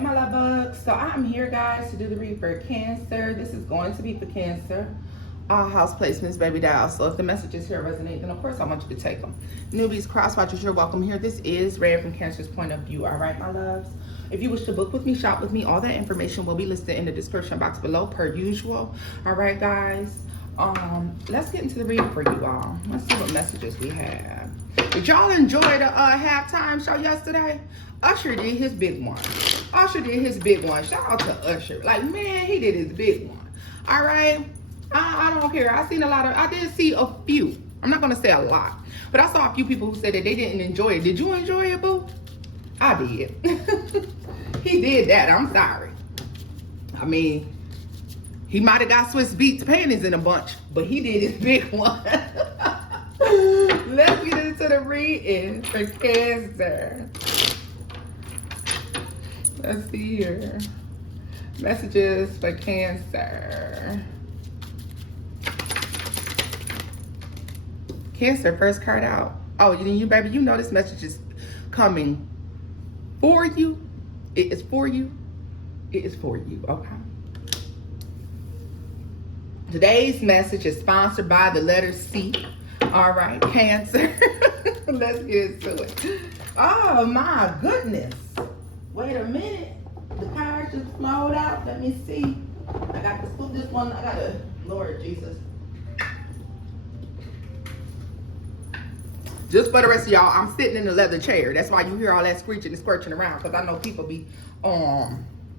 right, my love bugs. So I'm here, guys, to do the read for Cancer. This is going to be for Cancer. House placements, baby doll. So if the messages here resonate, then of course I want you to take them. Newbies, cross watchers, you're welcome here. This is read from Cancer's point of view. All right, my loves. If you wish to book with me, shop with me, all that information will be listed in the description box below, per usual. All right, guys. Let's get into the read for you all. Let's see what messages we have. Did y'all enjoy the halftime show yesterday? Usher did his big one. Usher did his big one. Shout out to Usher. Like, man, he did his big one. All right. I don't care. I did see a few. I'm not going to say a lot. But I saw a few people who said that they didn't enjoy it. Did you enjoy it, boo? I did. He did that. I'm sorry. I mean, he might have got Swiss Beats panties in a bunch, but he did his big one. Let's get into the reading for Cancer. Let's see here. Messages for Cancer. Cancer, first card out. Oh, you baby, you know this message is coming for you. It is for you. It is for you, okay? Today's message is sponsored by the letter C. All right, Cancer. Let's get into it. Oh, my goodness. Wait a minute. The card just flowed out. Let me see. I got to scoop this one. I got to, Lord Jesus. Just for the rest of y'all, I'm sitting in the leather chair. That's why you hear all that screeching and squirching around, because I know people be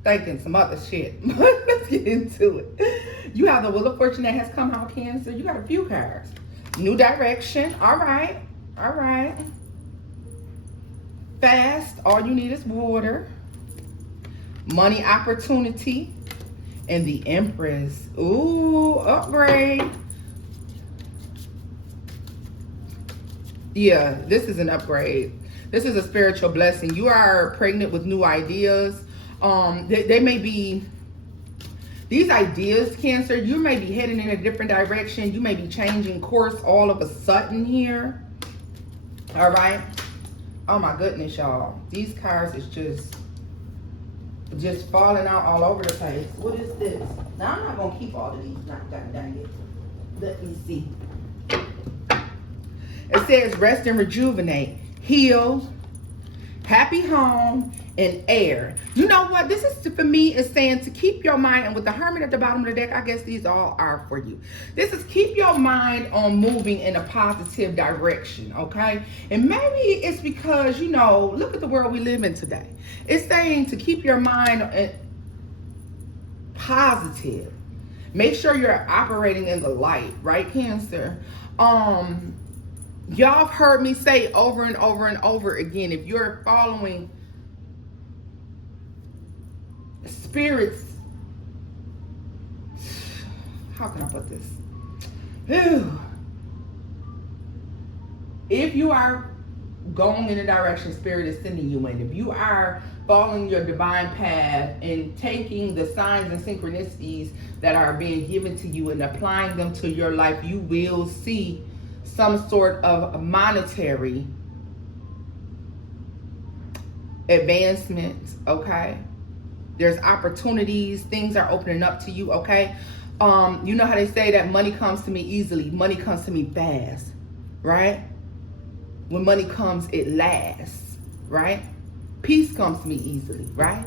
thinking some other shit. Let's get into it. You have the Wheel of Fortune that has come out, Cancer. You got a few cards. New direction. All right. All right. Fast. All you need is water. Money opportunity. And the Empress. Ooh, upgrade. Yeah, this is an upgrade. This is a spiritual blessing. You are pregnant with new ideas. They may be, these ideas, Cancer, you may be heading in a different direction. You may be changing course all of a sudden here. All right. Oh my goodness, y'all. These cards is just falling out all over the place. What is this? Now, I'm not going to keep all of these. Dang it. Let me see. It says rest and rejuvenate, heal, happy home, and air. You know what? This is, for me, is saying to keep your mind, and with the Hermit at the bottom of the deck, I guess these all are for you. This is keep your mind on moving in a positive direction, okay? And maybe it's because, you know, look at the world we live in today. It's saying to keep your mind positive. Make sure you're operating in the light, right, Cancer? Y'all have heard me say over and over and over again, if you're following spirits, how can I put this? If you are going in the direction spirit is sending you in, if you are following your divine path and taking the signs and synchronicities that are being given to you and applying them to your life, you will see some sort of monetary advancement, okay? There's opportunities, things are opening up to you, okay? You know how they say that money comes to me easily, money comes to me fast, right? When money comes, it lasts, right? Peace comes to me easily, right?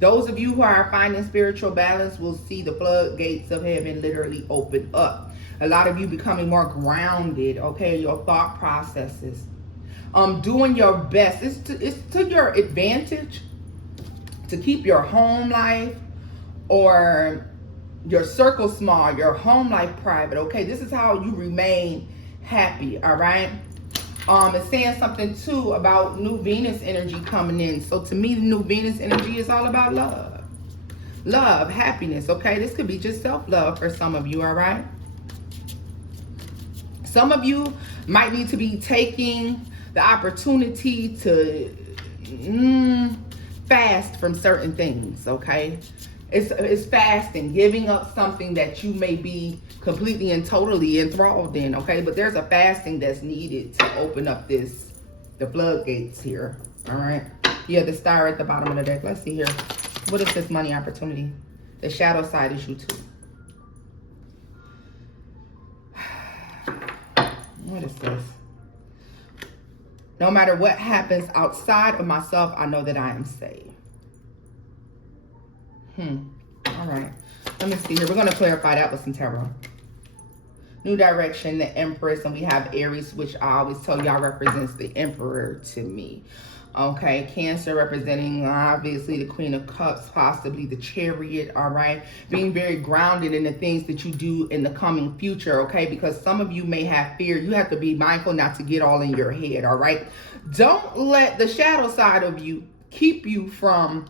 Those of you who are finding spiritual balance will see the floodgates of heaven literally open up. A lot of you becoming more grounded, okay, your thought processes. Doing your best. It's to your advantage to keep your home life or your circle small, your home life private, okay? This is how you remain happy, all right? It's saying something too about new Venus energy coming in. So to me, the new Venus energy is all about love. Love, happiness, okay? This could be just self-love for some of you, all right? Some of you might need to be taking the opportunity to fast from certain things, okay? It's fasting, giving up something that you may be completely and totally enthralled in, okay? But there's a fasting that's needed to open up this the floodgates here. All right. Yeah, the star at the bottom of the deck. Let's see here. What is this money opportunity? The shadow side is you too. What is this? No matter what happens outside of myself, I know that I am safe. All right. Let me see here. We're going to clarify that with some tarot. New direction, the Empress, and we have Aries, which I always tell y'all represents the Emperor to me. Okay, Cancer representing obviously the Queen of Cups, possibly the Chariot, all right? Being very grounded in the things that you do in the coming future, okay? Because some of you may have fear. You have to be mindful not to get all in your head, all right? Don't let the shadow side of you keep you from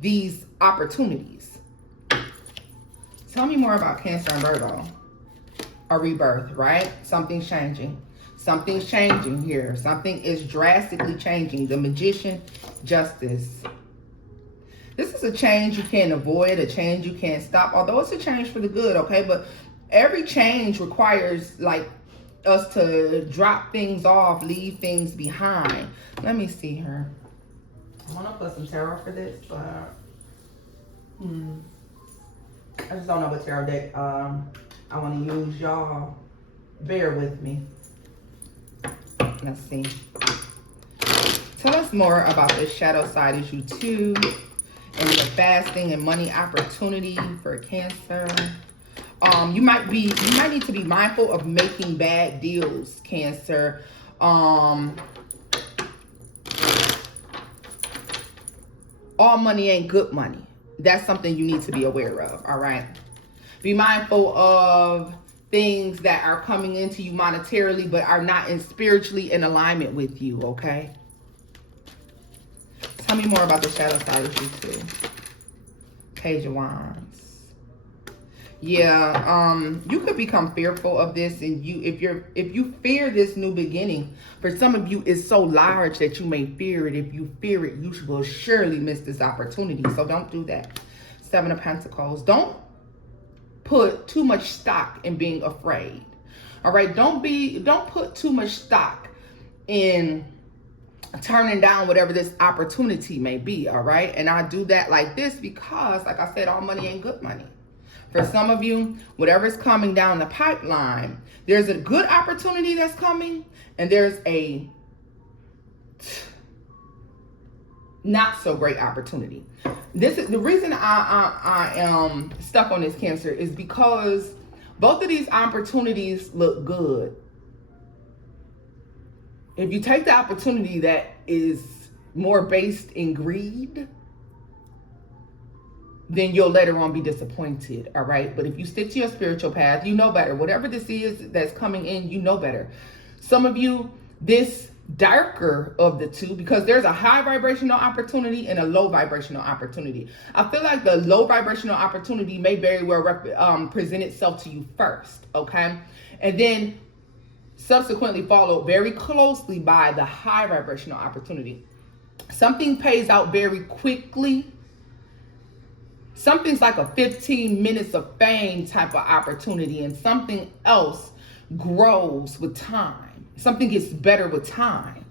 these opportunities. Tell me more about Cancer and Virgo. A rebirth, right? Something's changing. Something's changing here. Something is drastically changing. The Magician, Justice. This is a change you can't avoid, a change you can't stop. Although it's a change for the good, okay? But every change requires, like, us to drop things off, leave things behind. Let me see her. I want to put some tarot for this, but I just don't know what tarot deck I want to use. Y'all bear with me. Let's see. Tell us more about the shadow side is you too, and the fasting and money opportunity for Cancer. You might need to be mindful of making bad deals, Cancer. All money ain't good money. That's something you need to be aware of, all right? Be mindful of things that are coming into you monetarily but are not spiritually in alignment with you, okay? Tell me more about the shadow side of you too. Page of Wands. Yeah, you could become fearful of this, and if you fear this new beginning, for some of you it's so large that you may fear it. If you fear it, you will surely miss this opportunity. So don't do that. Seven of Pentacles. Don't put too much stock in being afraid. All right, don't put too much stock in turning down whatever this opportunity may be. All right, and I do that like this because, like I said, all money ain't good money. For some of you, whatever's coming down the pipeline, there's a good opportunity that's coming, and there's a not so great opportunity. This is the reason I am stuck on this, Cancer, is because both of these opportunities look good. If you take the opportunity that is more based in greed, then you'll later on be disappointed, all right? But if you stick to your spiritual path, you know better. Whatever this is that's coming in, you know better. Some of you, this darker of the two, because there's a high vibrational opportunity and a low vibrational opportunity. I feel like the low vibrational opportunity may very well present itself to you first, okay? And then subsequently followed very closely by the high vibrational opportunity. Something pays out very quickly. Something's like a 15 minutes of fame type of opportunity, and something else grows with time. Something gets better with time.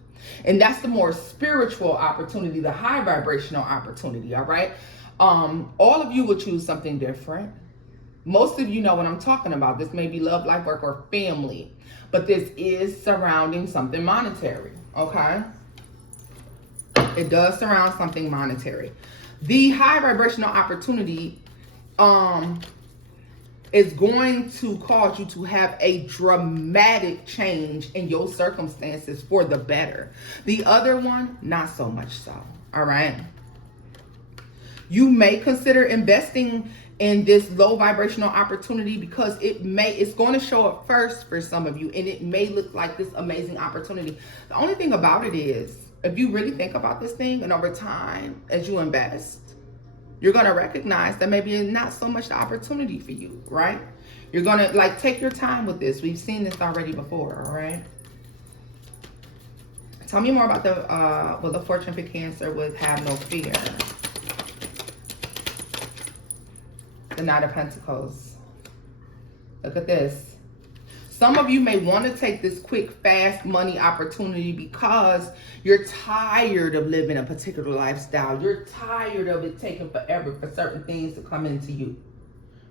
And that's the more spiritual opportunity, the high vibrational opportunity, all right? All of you will choose something different. Most of you know what I'm talking about. This may be love, life, work, or family, but this is surrounding something monetary, okay? It does surround something monetary. The high vibrational opportunity is going to cause you to have a dramatic change in your circumstances for the better. The other one, not so much so, all right? You may consider investing in this low vibrational opportunity because it's going to show up first for some of you, and it may look like this amazing opportunity. The only thing about it is, if you really think about this thing, and over time, as you invest, you're going to recognize that maybe it's not so much the opportunity for you, right? You're going to, like, take your time with this. We've seen this already before, all right? Tell me more about the fortune for Cancer with have no fear. The Knight of Pentacles. Look at this. Some of you may want to take this quick, fast money opportunity because you're tired of living a particular lifestyle. You're tired of it taking forever for certain things to come into you,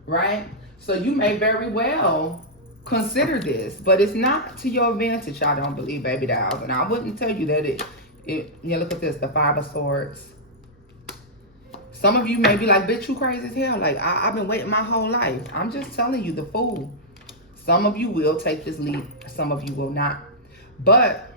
right? So you may very well consider this, but it's not to your advantage, I don't believe, baby dolls. And I wouldn't tell you that look at this, the Five of Swords. Some of you may be like, bitch, you crazy as hell. Like, I've been waiting my whole life. I'm just telling you, the Fool. Some of you will take this leap. Some of you will not. But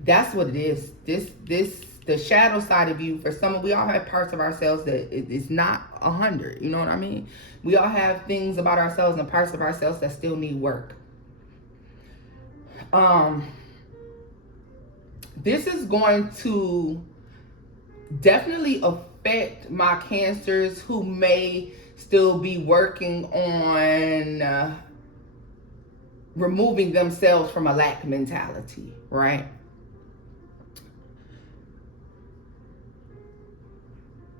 that's what it is. The shadow side of you, for some of we all have parts of ourselves that it's not 100. You know what I mean? We all have things about ourselves and parts of ourselves that still need work. This is going to definitely affect my Cancers who may still be working on removing themselves from a lack mentality, right?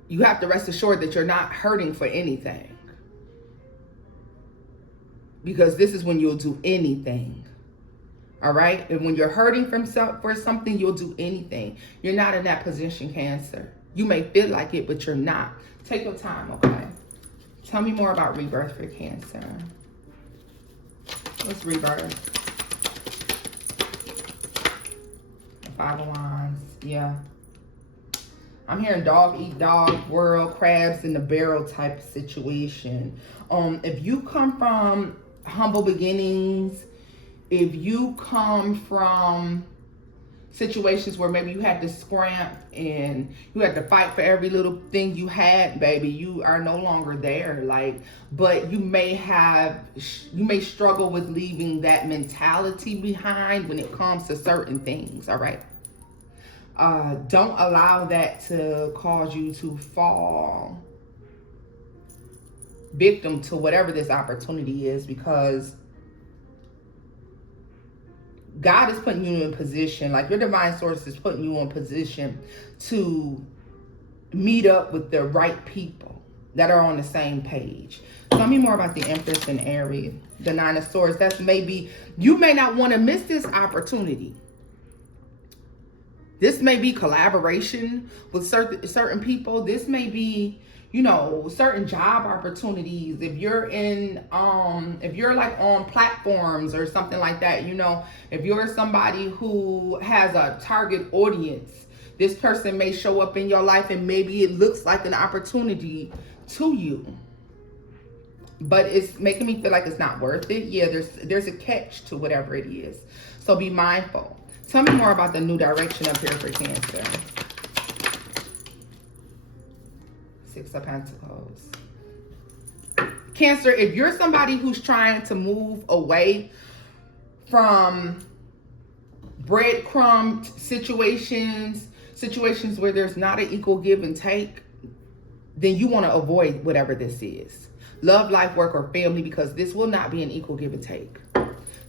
You have to rest assured that you're not hurting for anything, because this is when you'll do anything. All right? And when you're hurting for something, you'll do anything. You're not in that position, Cancer. You may feel like it, but you're not. Take your time, okay? Tell me more about rebirth for Cancer. What's rebirth? The Five of Wands. Yeah. I'm hearing dog eat dog world, crabs in the barrel type of situation. If you come from humble beginnings, if you come from situations where maybe you had to scramp and you had to fight for every little thing you had, baby, you are no longer there. Like, but you may struggle with leaving that mentality behind when it comes to certain things. All right. Don't allow that to cause you to fall victim to whatever this opportunity is, because God is putting you in position, like your divine source is putting you in position to meet up with the right people that are on the same page. Tell me more about the Empress and Aries, the Nine of Swords. That's maybe, you may not want to miss this opportunity. This may be collaboration with certain people. This may be, you know, certain job opportunities. If you're in, if you're like on platforms or something like that, you know, if you're somebody who has a target audience, this person may show up in your life and maybe it looks like an opportunity to you, but it's making me feel like it's not worth it. Yeah, there's a catch to whatever it is. So be mindful. Tell me more about the new direction up here for Cancer. Six of Pentacles. Cancer, if you're somebody who's trying to move away from breadcrumb situations where there's not an equal give and take, then you want to avoid whatever this is. Love, life, work, or family, because this will not be an equal give and take.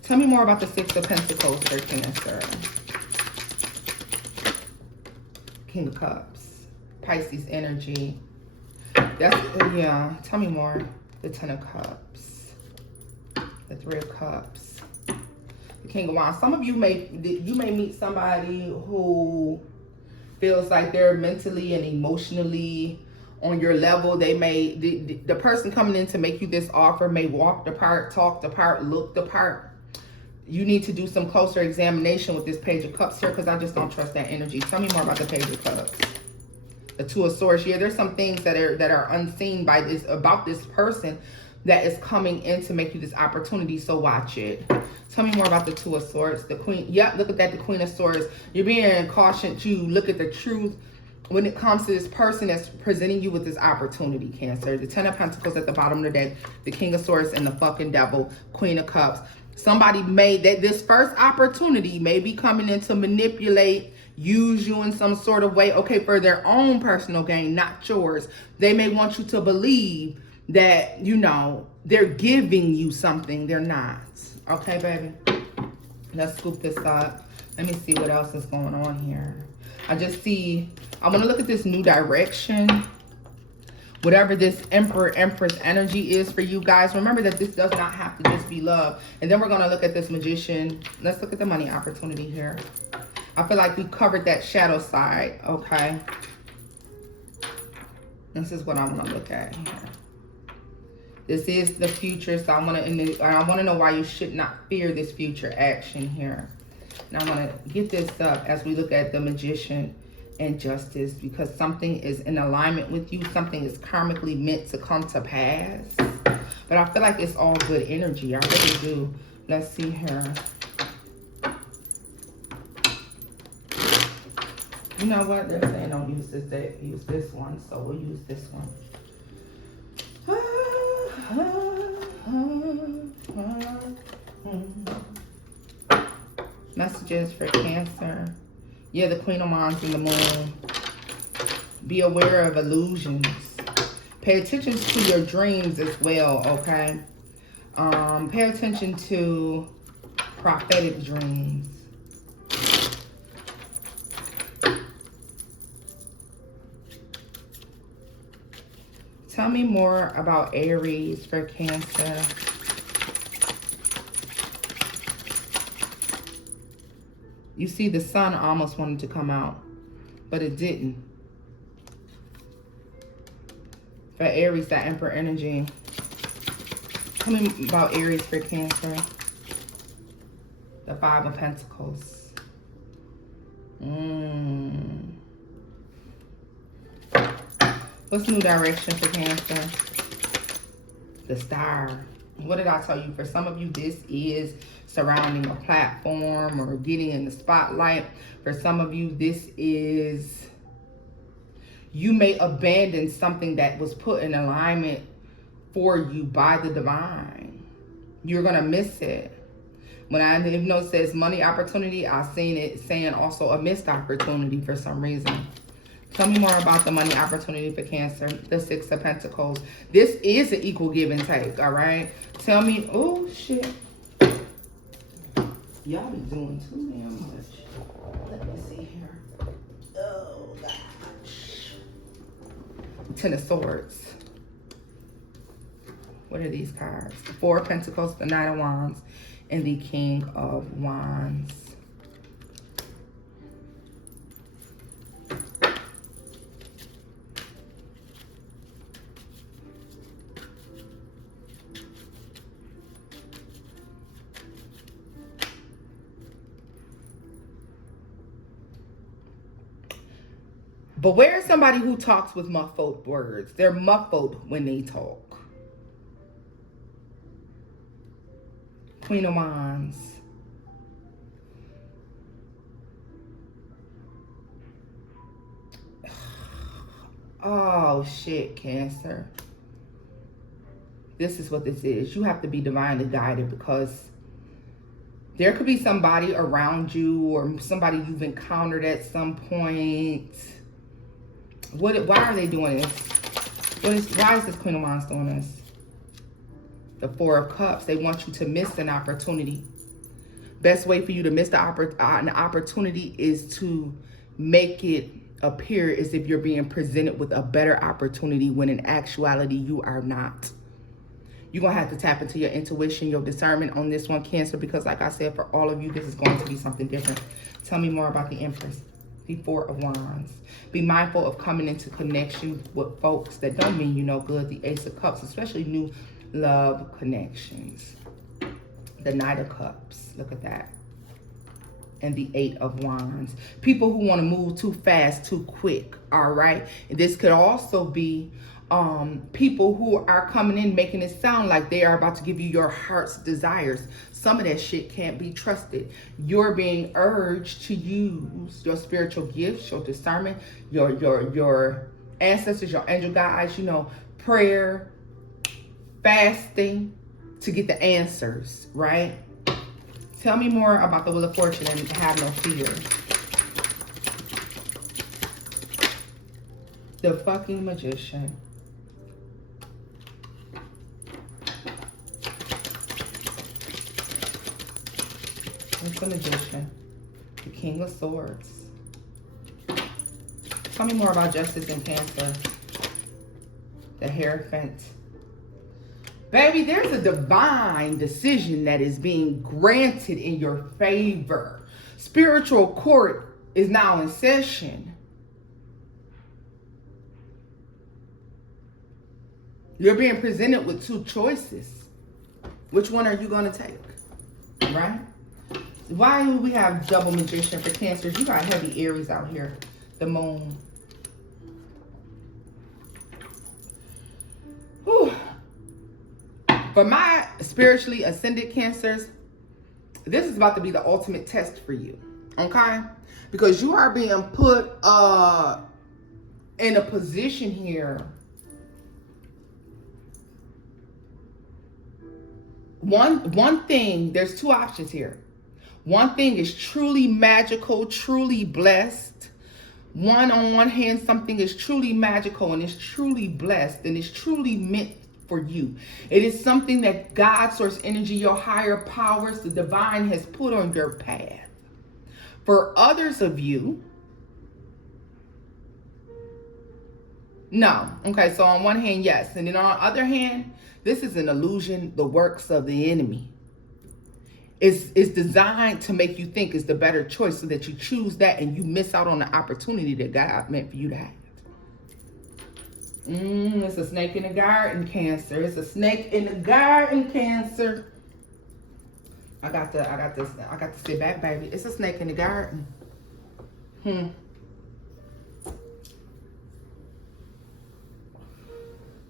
Tell me more about the Six of Pentacles for Cancer. King of Cups. Pisces energy. That's, yeah, tell me more. The Ten of Cups. The Three of Cups. The King of Wands. Some of you may meet somebody who feels like they're mentally and emotionally on your level. They may, the person coming in to make you this offer may walk the part, talk the part, look the part. You need to do some closer examination with this Page of Cups here, because I just don't trust that energy. Tell me more about the Page of Cups. The Two of Swords. Yeah, there's some things that are unseen by this, about this person, that is coming in to make you this opportunity. So watch it. Tell me more about the Two of Swords. The Queen. Yeah, look at that. The Queen of Swords. You're being cautioned to look at the truth when it comes to this person that's presenting you with this opportunity, Cancer. The Ten of Pentacles at the bottom of the deck. The King of Swords and the fucking Devil. Queen of Cups. Somebody made that this first opportunity may be coming in to manipulate, use you in some sort of way, okay, for their own personal gain, not yours. They may want you to believe that, you know, they're giving you something they're not. Okay, baby? Let's scoop this up. Let me see what else is going on here. I want to look at this new direction Whatever this Emperor, Empress energy is for you guys, remember that this does not have to just be love. And then we're going to look at this Magician. Let's look at the money opportunity here. I feel like we covered that shadow side, okay? This is what I want to look at here. This is the future, so I want to know why you should not fear this future action here. And I want to get this up as we look at the Magician and Justice, because something is in alignment with you. Something is karmically meant to come to pass. But I feel like it's all good energy. I really do. Let's see here. You know what? They're saying don't use this day, use this one. So we'll use this one. Messages for Cancer. Yeah, the Queen of Wands and the Moon. Be aware of illusions. Pay attention to your dreams as well, okay? Pay attention to prophetic dreams. Tell me more about Aries for Cancer. You see the sun almost wanted to come out, but it didn't. For Aries, that Emperor energy. Tell me about Aries for Cancer. The Five of Pentacles. What's new direction for Cancer? The Star. What did I tell you? For some of you, this is surrounding a platform or getting in the spotlight. For some of you, this is, you may abandon something that was put in alignment for you by the divine. You're going to miss it. When I even though it says money opportunity, I've seen it saying also a missed opportunity for some reason. Tell me more about the money opportunity for Cancer. The Six of Pentacles. This is an equal give and take, all right? Tell me, oh, shit. Y'all be doing too damn much. Let me see here. Oh, gosh. Ten of Swords. What are these cards? The Four of Pentacles, the Knight of Wands, and the King of Wands. Beware somebody who talks with muffled words. They're muffled when they talk. Queen of Wands. Oh, shit, Cancer. This is what this is. You have to be divinely guided, because there could be somebody around you or somebody you've encountered at some point. Why are they doing this? Why is this Queen of Wands doing this? The Four of Cups. They want you to miss an opportunity. Best way for you to miss an opportunity is to make it appear as if you're being presented with a better opportunity, when in actuality you are not. You're going to have to tap into your intuition, your discernment on this one, Cancer, because like I said, for all of you, this is going to be something different. Tell me more about the Empress. The Four of Wands. Be mindful of coming into connection with folks that don't mean you no good. The Ace of Cups, especially new love connections. The Knight of Cups. Look at that. And the Eight of Wands. People who want to move too fast, too quick. All right. And this could also be people who are coming in making it sound like they are about to give you your heart's desires. Some of that shit can't be trusted. You're being urged to use your spiritual gifts, your discernment, your ancestors, your angel guides, you know, prayer, fasting to get the answers, right? Tell me more about the Wheel of Fortune and have no fear. The fucking Magician. It's the Magician. The King of Swords. Tell me more about Justice and Cancer. The Hierophant. Baby, there's a divine decision that is being granted in your favor. Spiritual court is now in session. You're being presented with two choices. Which one are you going to take? Right? Why do we have double magician for Cancers? You got heavy Aries out here. The moon. Whew. For my spiritually ascended Cancers, this is about to be the ultimate test for you. Okay? Because you are being put in a position here. One thing, there's two options here. One thing is truly magical, truly blessed. On one hand, something is truly magical and is truly blessed and is truly meant for you. It is something that God, source energy, your higher powers, the divine has put on your path. For others of you, no. Okay, so on one hand, yes. And then on the other hand, this is an illusion, the works of the enemy. It's designed to make you think it's the better choice so that you choose that and you miss out on the opportunity that God meant for you to have. It's a snake in the garden, Cancer. It's a snake in the garden, Cancer. I got to sit back, baby. It's a snake in the garden.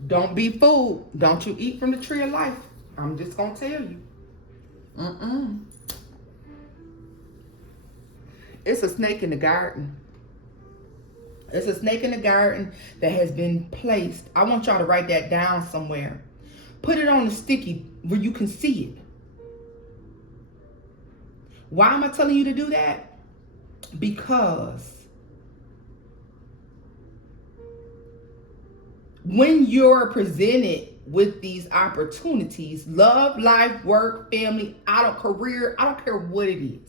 Don't be fooled. Don't you eat from the tree of life. I'm just gonna tell you. It's a snake in the garden. It's a snake in the garden that has been placed. I want y'all to write that down somewhere. Put it on the sticky where you can see it. Why am I telling you to do that? Because when you're presented with these opportunities, love, life, work, family, career, I don't care what it is.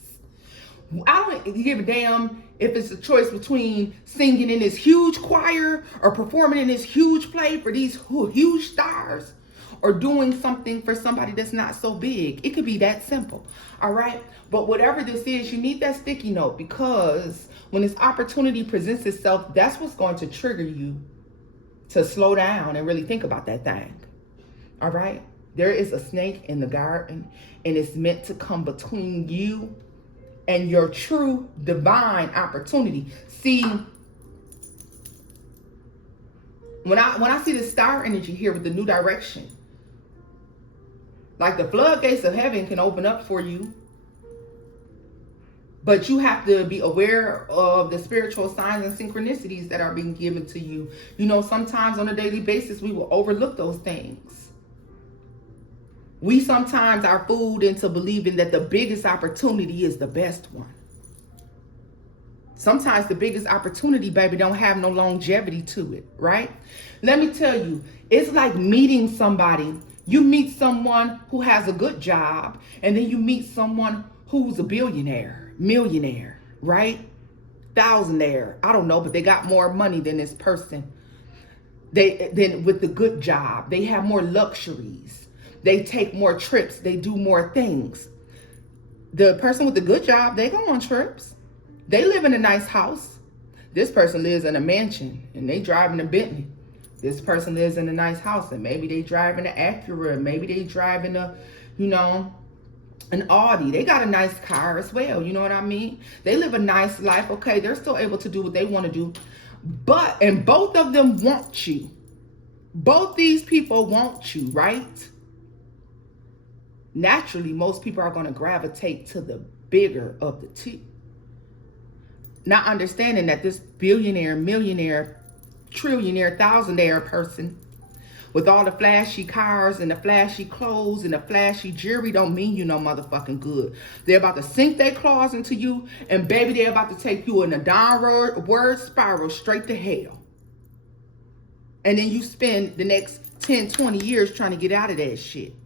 I don't give a damn if it's a choice between singing in this huge choir or performing in this huge play for these huge stars or doing something for somebody that's not so big. It could be that simple. All right. But whatever this is, you need that sticky note, because when this opportunity presents itself, that's what's going to trigger you to slow down and really think about that thing. All right. There is a snake in the garden, and it's meant to come between you and your true divine opportunity. See, when I see the star energy here with the new direction, like the floodgates of heaven can open up for you, but you have to be aware of the spiritual signs and synchronicities that are being given to you. You know, sometimes on a daily basis, we will overlook those things. We sometimes are fooled into believing that the biggest opportunity is the best one. Sometimes the biggest opportunity, baby, don't have no longevity to it, right? Let me tell you, it's like meeting somebody. You meet someone who has a good job, and then you meet someone who's a billionaire, millionaire, right? Thousandaire, I don't know, but they got more money than this person. Then with the good job, they have more luxuries. They take more trips. They do more things. The person with the good job, they go on trips. They live in a nice house. This person lives in a mansion and they drive in a Bentley. This person lives in a nice house and maybe they drive in an Acura. Maybe they drive in a, an Audi. They got a nice car as well. You know what I mean? They live a nice life. Okay, they're still able to do what they want to do. And both of them want you. Both these people want you, right? Naturally, most people are going to gravitate to the bigger of the two. Not understanding that this billionaire, millionaire, trillionaire, thousandaire person with all the flashy cars and the flashy clothes and the flashy jewelry don't mean you no motherfucking good. They're about to sink their claws into you, and baby, they're about to take you in a downward spiral straight to hell. And then you spend the next 10, 20 years trying to get out of that shit.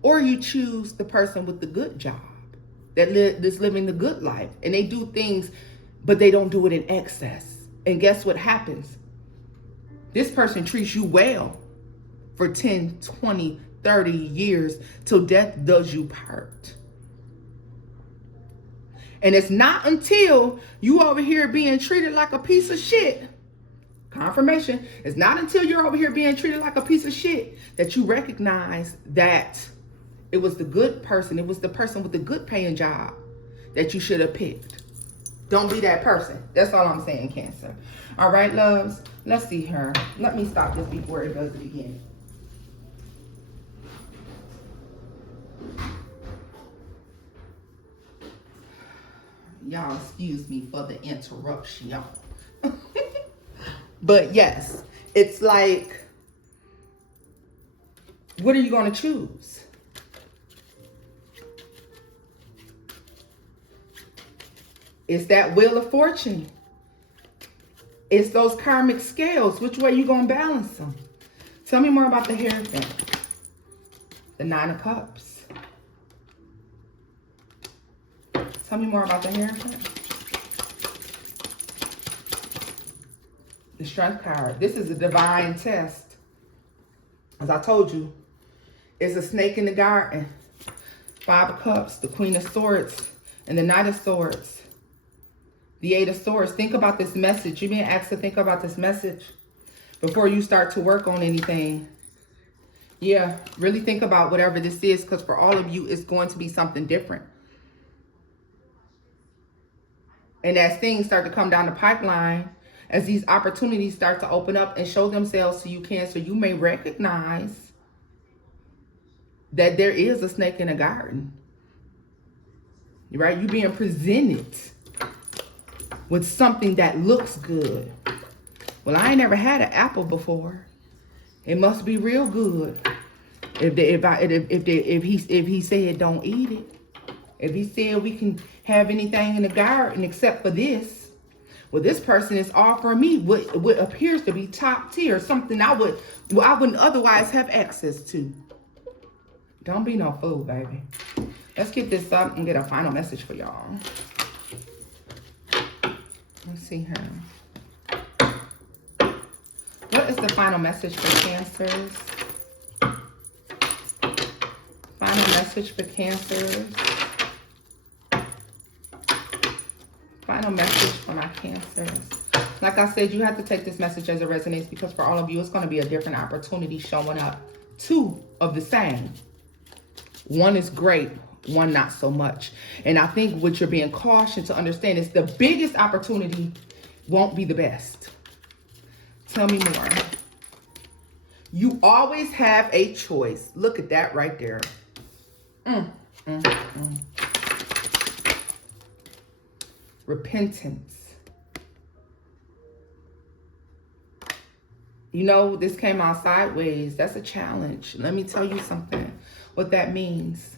Or you choose the person with the good job that's living the good life, and they do things, but they don't do it in excess. And guess what happens? This person treats you well for 10, 20, 30 years till death does you part. And it's not until you over here being treated like a piece of shit, confirmation, it's not until you're over here being treated like a piece of shit that you recognize that it was the good person, it was the person with the good paying job that you should have picked. Don't be that person. That's all I'm saying, Cancer. All right, loves, let's see her. Let me stop this before it does it again. Y'all excuse me for the interruption. But yes, it's like, what are you going to choose? It's that wheel of fortune. It's those karmic scales. Which way you going to balance them? Tell me more about the Hierophant. The Nine of Cups. Tell me more about the Hierophant. The Strength card. This is a divine test. As I told you, it's a snake in the garden. Five of Cups, the Queen of Swords, and the Knight of Swords. The Eight of Swords. Think about this message. You're being asked to think about this message before you start to work on anything. Yeah, really think about whatever this is, because for all of you, it's going to be something different. And as things start to come down the pipeline, as these opportunities start to open up and show themselves to you, Cancer, you may recognize that there is a snake in the garden. Right? You're being presented with something that looks good. Well, I ain't never had an apple before. It must be real good. If he said don't eat it. If he said we can have anything in the garden except for this, well, this person is offering me what appears to be top tier, something I wouldn't otherwise have access to. Don't be no fool, baby. Let's get this up and get a final message for y'all. Let's see here. What is the final message for Cancers? Final message for Cancers. Final message for my Cancers. Like I said, you have to take this message as it resonates, because for all of you, it's going to be a different opportunity showing up. Two of the same. One is great, one not so much. And I think what you're being cautioned to understand is the biggest opportunity won't be the best. Tell me more. You always have a choice. Look at that right there. Repentance. You know, this came out sideways. That's a challenge. Let me tell you something. What that means.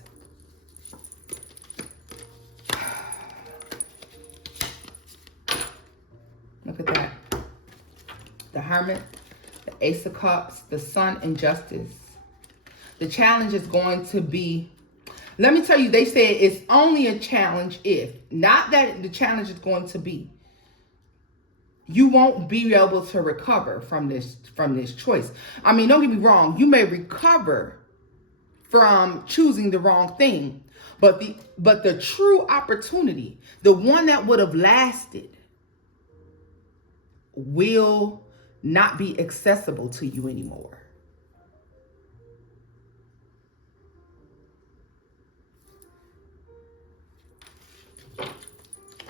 Look at that. The Hermit, the Ace of Cups, the Sun, and Justice. The challenge is going to be, let me tell you, they said it's only a challenge if, not that the challenge is going to be, you won't be able to recover from this choice. I mean, don't get me wrong, you may recover from choosing the wrong thing, but the true opportunity, the one that would have lasted, will not be accessible to you anymore.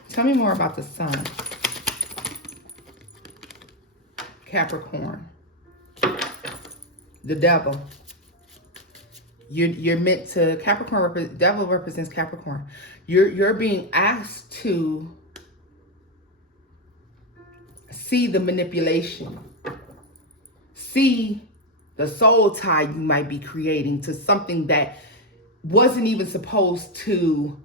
Tell me more about the Sun. Capricorn. The Devil. You're meant to, Capricorn, Devil represents Capricorn. You're being asked to see the manipulation. See the soul tie you might be creating to something that wasn't even supposed to,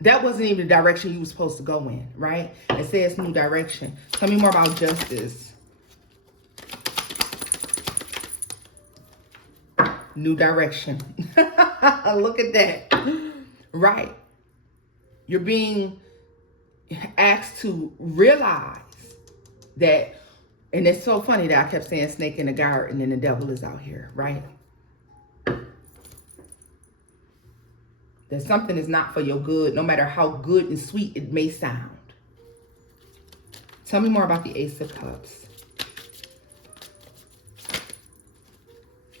that wasn't even the direction you were supposed to go in, right? It says new direction. Tell me more about Justice. New direction. Look at that. Right. You're being asked to realize that And it's so funny that I kept saying snake in the garden and the devil is out here, right? That something is not for your good, no matter how good and sweet it may sound. Tell me more about the Ace of Cups.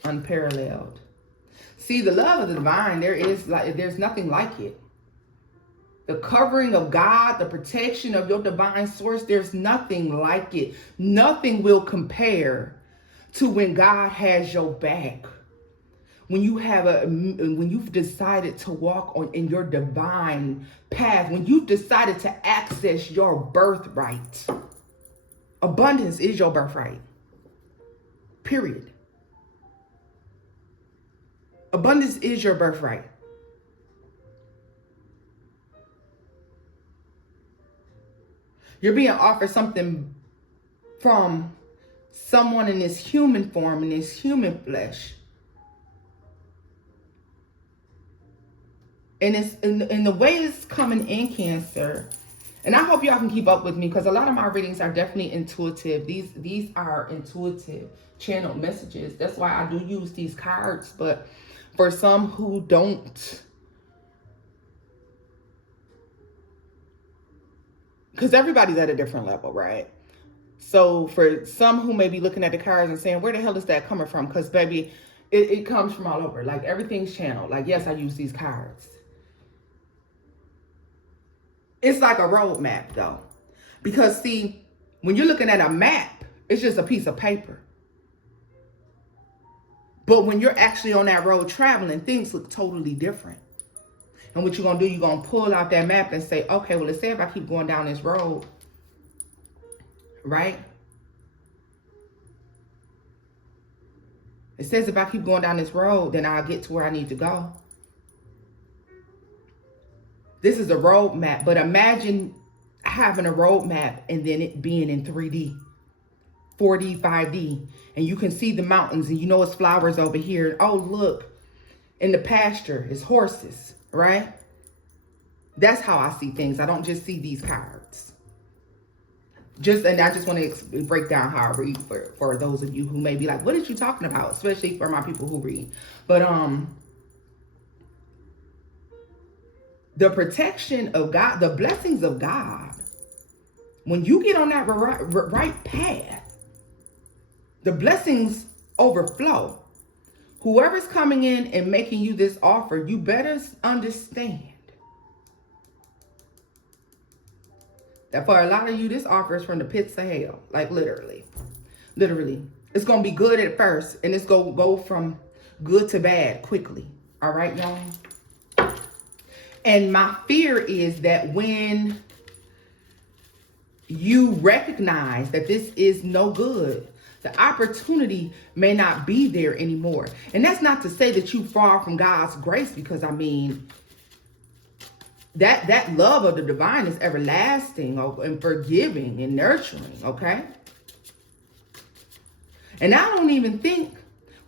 Unparalleled. See, the love of the divine, there's nothing like it. The covering of God, the protection of your divine source, there's nothing like it. Nothing will compare to when God has your back. When you've decided to walk in your divine path, when you've decided to access your birthright. Abundance is your birthright. Period. Abundance is your birthright. You're being offered something from someone in this human form, in this human flesh. And it's in the way it's coming in, Cancer. And I hope y'all can keep up with me, because a lot of my readings are definitely intuitive. These are intuitive channel messages. That's why I do use these cards. But for some who don't, because everybody's at a different level, right? So for some who may be looking at the cards and saying, where the hell is that coming from? Because baby, it comes from all over. Like, everything's channeled. Like, yes, I use these cards. It's like a roadmap, though. Because, see, when you're looking at a map, it's just a piece of paper. But when you're actually on that road traveling, things look totally different. And what you're going to do, you're going to pull out that map and say, okay, well, let's say if I keep going down this road, right? It says if I keep going down this road, then I'll get to where I need to go. This is a road map, but imagine having a road map and then it being in 3D, 4D, 5D, and you can see the mountains and you know it's flowers over here. Oh, look, in the pasture is horses, right? That's how I see things. I don't just see these cards. And I just want to break down how I read for those of you who may be like, what are you talking about? Especially for my people who read. But the protection of God, the blessings of God, when you get on that right path, the blessings overflow. Whoever's coming in and making you this offer, you better understand that for a lot of you, this offer is from the pits of hell. Like, literally. Literally. It's going to be good at first, and it's going to go from good to bad quickly. All right, y'all? And my fear is that when you recognize that this is no good, the opportunity may not be there anymore. And that's not to say that you fall from God's grace, because, I mean, that love of the divine is everlasting and forgiving and nurturing, okay? And I don't even think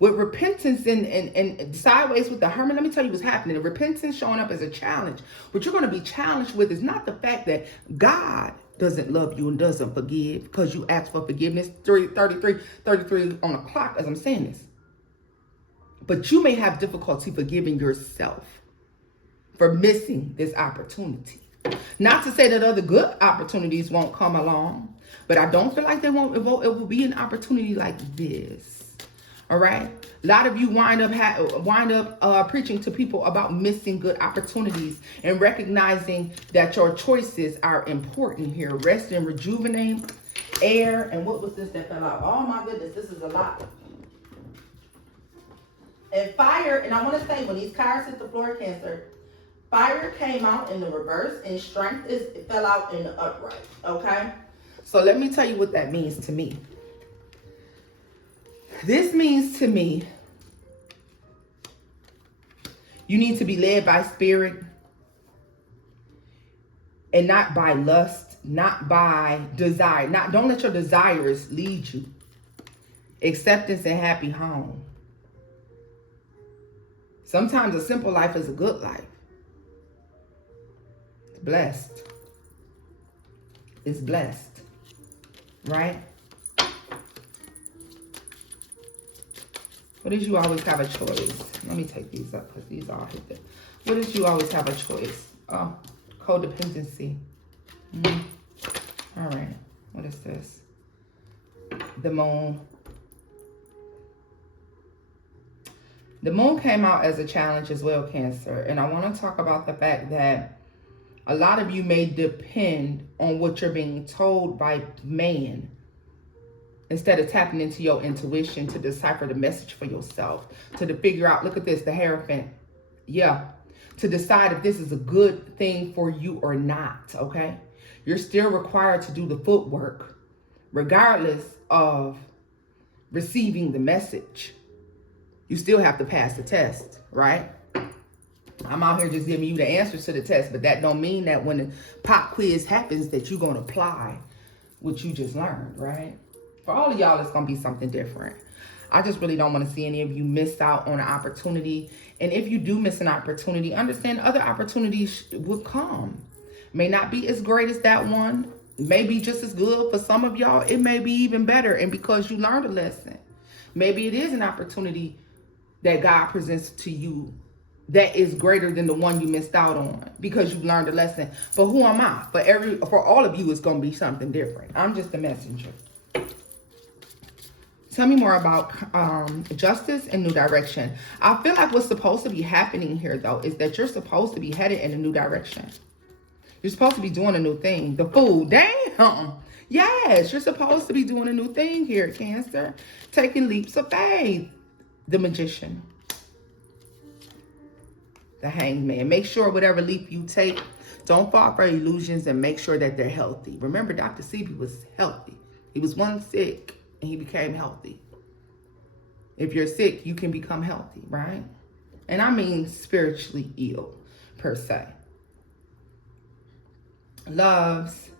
with repentance and sideways with the hermit, let me tell you what's happening. Repentance showing up as a challenge. What you're going to be challenged with is not the fact that God doesn't love you and doesn't forgive because you ask for forgiveness. 33 on the clock as I'm saying this. But you may have difficulty forgiving yourself for missing this opportunity. Not to say that other good opportunities won't come along, but I don't feel like it will be an opportunity like this. All right. A lot of you wind up preaching to people about missing good opportunities and recognizing that your choices are important here. Rest and rejuvenate, air, and what was this that fell out? Oh my goodness, this is a lot. And fire, and I want to say when these cards hit the floor, Cancer, fire came out in the reverse and strength it fell out in the upright. Okay. So let me tell you what that means to me. This means to me, you need to be led by spirit and not by lust, not by desire. Don't let your desires lead you. Acceptance and happy home. Sometimes a simple life is a good life. It's blessed. It's blessed. Right? What is you always have a choice? Let me take these up because these all hit them. What is you always have a choice? Oh, codependency. All right. What is this? The moon. The moon came out as a challenge as well, Cancer. And I want to talk about the fact that a lot of you may depend on what you're being told by man instead of tapping into your intuition to decipher the message for yourself, to figure out, look at this, the Hierophant. Yeah. To decide if this is a good thing for you or not, okay? You're still required to do the footwork regardless of receiving the message. You still have to pass the test, right? I'm out here just giving you the answers to the test, but that don't mean that when the pop quiz happens that you're going to apply what you just learned, right? For all of y'all, it's going to be something different. I just really don't want to see any of you miss out on an opportunity. And if you do miss an opportunity, understand other opportunities will come. May not be as great as that one. May be just as good for some of y'all. It may be even better. And because you learned a lesson, maybe it is an opportunity that God presents to you that is greater than the one you missed out on because you learned a lesson. But who am I? For all of you, it's going to be something different. I'm just a messenger. Tell me more about justice and new direction. I feel like what's supposed to be happening here, though, is that you're supposed to be headed in a new direction. You're supposed to be doing a new thing. The Fool, damn. Yes, you're supposed to be doing a new thing here, Cancer. Taking leaps of faith. The Magician. The Hanged Man. Make sure whatever leap you take, don't fall for illusions and make sure that they're healthy. Remember, Dr. Sebi was healthy. He was once sick and he became healthy. If you're sick, you can become healthy, right? And I mean spiritually ill, per se. Loves.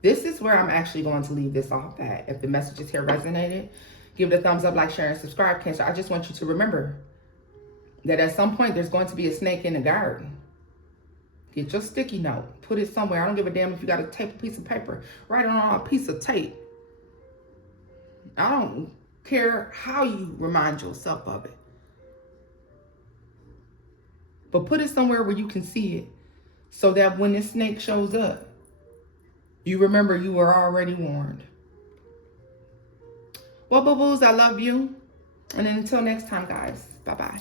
This is where I'm actually going to leave this off at. If the messages here resonated, give it a thumbs up, like, share, and subscribe, Cancer. I just want you to remember that at some point there's going to be a snake in the garden. Get your sticky note. Put it somewhere. I don't give a damn if you got to tape a piece of paper. Write it on a piece of tape. I don't care how you remind yourself of it. But put it somewhere where you can see it so that when this snake shows up, you remember you were already warned. Well, boo-boos, I love you. And then until next time, guys. Bye-bye.